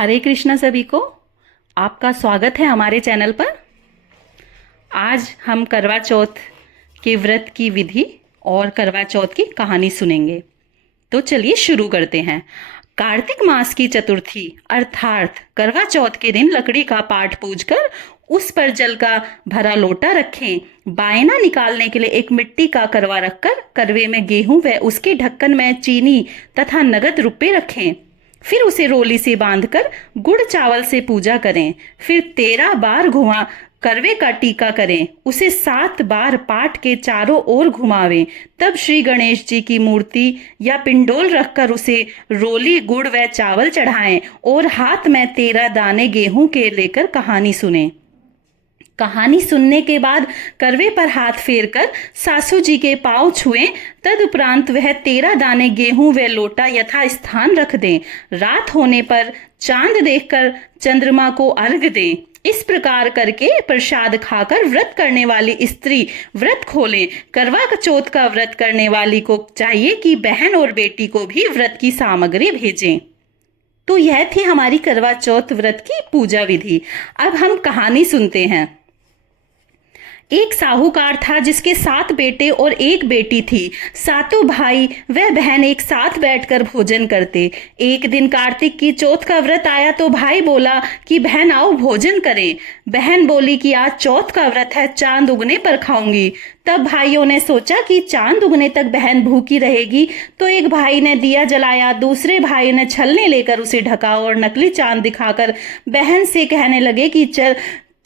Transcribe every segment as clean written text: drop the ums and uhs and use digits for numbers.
हरे कृष्णा सभी को। आपका स्वागत है हमारे चैनल पर। आज हम करवा चौथ के व्रत की विधि और करवा चौथ की कहानी सुनेंगे। तो चलिए शुरू करते हैं। कार्तिक मास की चतुर्थी अर्थात करवा चौथ के दिन लकड़ी का पाट पूजकर उस पर जल का भरा लोटा रखें। बायना निकालने के लिए एक मिट्टी का करवा रखकर करवे में गेहूं व उसके ढक्कन में चीनी तथा नगद रुपए रखें। फिर उसे रोली से बांधकर गुड़ चावल से पूजा करें। फिर 13 बार घुमा करवे का टीका करें। उसे 7 बार पाट के चारों ओर घुमावें। तब श्री गणेश जी की मूर्ति या पिंडोल रखकर उसे रोली गुड़ व चावल चढ़ाएं और हाथ में 13 दाने गेहूं के लेकर कहानी सुने। कहानी सुनने के बाद करवे पर हाथ फेरकर सासू जी के पांव छुएं। तदुपरांत वह 13 दाने गेहूं व लोटा यथा स्थान रख दें। रात होने पर चांद देखकर चंद्रमा को अर्घ दें। इस प्रकार करके प्रसाद खाकर व्रत करने वाली स्त्री व्रत खोलें। करवा चौथ का व्रत करने वाली को चाहिए कि बहन और बेटी को भी व्रत की सामग्री भेजें। तो यह थी हमारी करवा चौथ व्रत की पूजा विधि। अब हम कहानी सुनते हैं। एक साहूकार था जिसके 7 बेटे और 1 बेटी थी। सातों भाई व बहन एक साथ बैठकर भोजन करते। एक दिन कार्तिक की चौथ का व्रत आया तो भाई बोला कि बहन आओ भोजन करें। बहन बोली कि आज चौथ का व्रत है, चांद उगने पर खाऊंगी। तब भाइयों ने सोचा कि चांद उगने तक बहन भूखी रहेगी, तो एक भाई ने दिया जलाया, दूसरे भाई ने छलनी लेकर उसे ढका और नकली चांद दिखाकर बहन से कहने लगे कि चल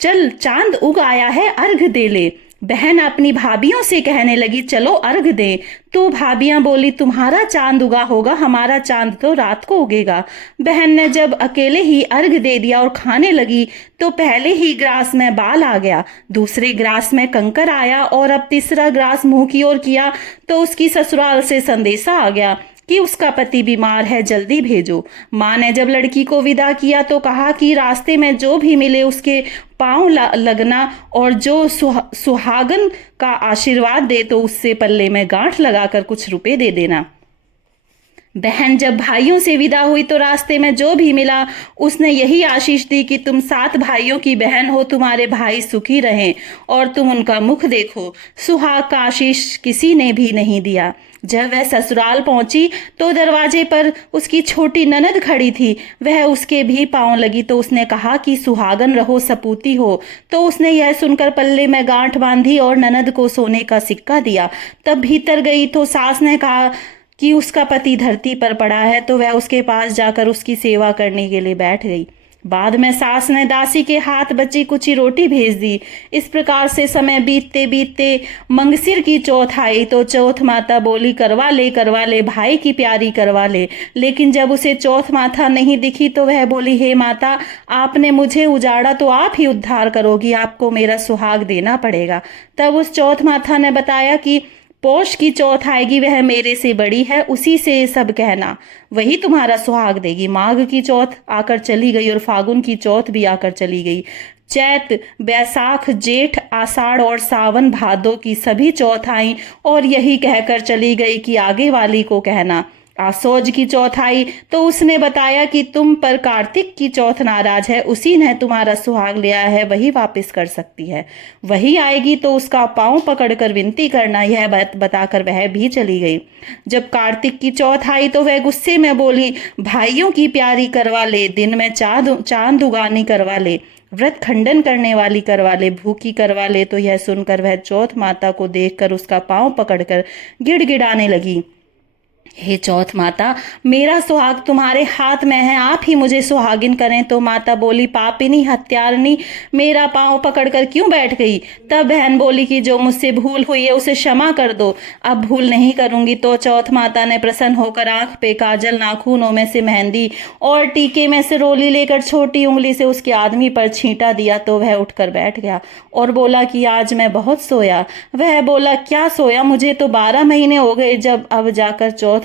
चल चांद उग आया है, अर्घ दे ले। बहन अपनी भाभियों से कहने लगी चलो अर्घ दे। तो भाभियां बोली तुम्हारा चांद उगा होगा, हमारा चांद तो रात को उगेगा। बहन ने जब अकेले ही अर्घ दे दिया और खाने लगी तो पहले ही ग्रास में बाल आ गया, दूसरे ग्रास में कंकर आया और अब तीसरा ग्रास मुंह की ओर किया तो उसकी ससुराल से संदेशा आ गया कि उसका पति बीमार है, जल्दी भेजो। माँ ने जब लड़की को विदा किया तो कहा कि रास्ते में जो भी मिले उसके पांव लगना और जो सुहागन का आशीर्वाद दे तो उससे पल्ले में गांठ लगाकर कुछ रुपए दे देना। बहन जब भाइयों से विदा हुई तो रास्ते में जो भी मिला उसने यही आशीष दी कि तुम 7 भाइयों की बहन हो, तुम्हारे भाई सुखी रहें और तुम उनका मुख देखो। सुहाग का आशीष किसी ने भी नहीं दिया। जब वह ससुराल पहुंची तो दरवाजे पर उसकी छोटी ननद खड़ी थी। वह उसके भी पांव लगी तो उसने कहा कि सुहागन रहो, सपूती हो। तो उसने यह सुनकर पल्ले में गांठ बांधी और ननद को सोने का सिक्का दिया। तब भीतर गई तो सास ने कहा कि उसका पति धरती पर पड़ा है, तो वह उसके पास जाकर उसकी सेवा करने के लिए बैठ गई। बाद में सास ने दासी के हाथ बची कुची रोटी भेज दी। इस प्रकार से समय बीतते बीतते मंगसिर की चौथ आई तो चौथ माता बोली करवा ले भाई की प्यारी करवा ले। लेकिन जब उसे चौथ माता नहीं दिखी तो वह बोली हे माता, आपने मुझे उजाड़ा तो आप ही उद्धार करोगी, आपको मेरा सुहाग देना पड़ेगा। तब उस चौथ माता ने बताया कि पौष की चौथ आएगी, वह मेरे से बड़ी है, उसी से सब कहना, वही तुम्हारा सुहाग देगी। माघ की चौथ आकर चली गई और फागुन की चौथ भी आकर चली गई। चैत, बैसाख, जेठ, आषाढ़ और सावन भादों की सभी चौथ आई और यही कहकर चली गई कि आगे वाली को कहना। आसौज की चौथ आई तो उसने बताया कि तुम पर कार्तिक की चौथ नाराज है, उसी ने तुम्हारा सुहाग लिया है, वही वापस कर सकती है। वही आएगी तो उसका पांव पकड़कर विनती करना, यह बात बताकर वह भी चली गई। जब कार्तिक की चौथ आई तो वह गुस्से में बोली भाइयों की प्यारी करवा ले, दिन में चांद उगानी करवा ले, व्रत खंडन करने वाली करवा ले, भूखी करवा ले। तो यह सुनकर वह चौथ माता को देखकर उसका पांव पकड़कर गिड़गिड़ाने लगी, हे चौथ माता, मेरा सुहाग तुम्हारे हाथ में है, आप ही मुझे सुहागिन करें। तो माता बोली पापिनी हत्यारनी, मेरा पांव पकड़कर क्यों बैठ गई। तब बहन बोली कि जो मुझसे भूल हुई है उसे क्षमा कर दो, अब भूल नहीं करूंगी। तो चौथ माता ने प्रसन्न होकर आंख पे काजल, नाखूनों में से मेहंदी और टीके में से रोली लेकर छोटी उंगली से उसके आदमी पर छींटा दिया तो वह उठकर बैठ गया और बोला कि आज मैं बहुत सोया। वह बोला क्या सोया, मुझे तो 12 महीने हो गए, जब अब जाकर चौथ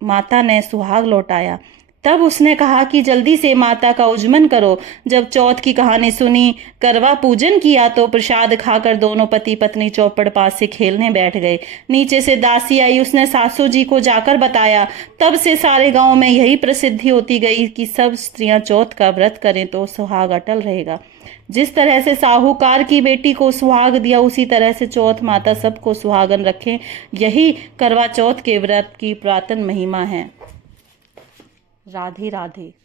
माता ने सुहाग लौटाया। तब उसने कहा कि जल्दी से माता का उज्जमन करो। जब चौथ की कहानी सुनी, करवा पूजन किया तो प्रसाद खाकर दोनों पति पत्नी चौपड़ पास से खेलने बैठ गए। नीचे से दासी आई, उसने सासू जी को जाकर बताया। तब से सारे गांव में यही प्रसिद्धि होती गई कि सब स्त्रियां चौथ का व्रत करें तो सुहाग अटल रहेगा। जिस तरह से साहूकार की बेटी को सुहाग दिया, उसी तरह से चौथ माता सबको सुहागन रखें। यही करवा चौथ के व्रत की पुरातन महिमा है। राधे राधे।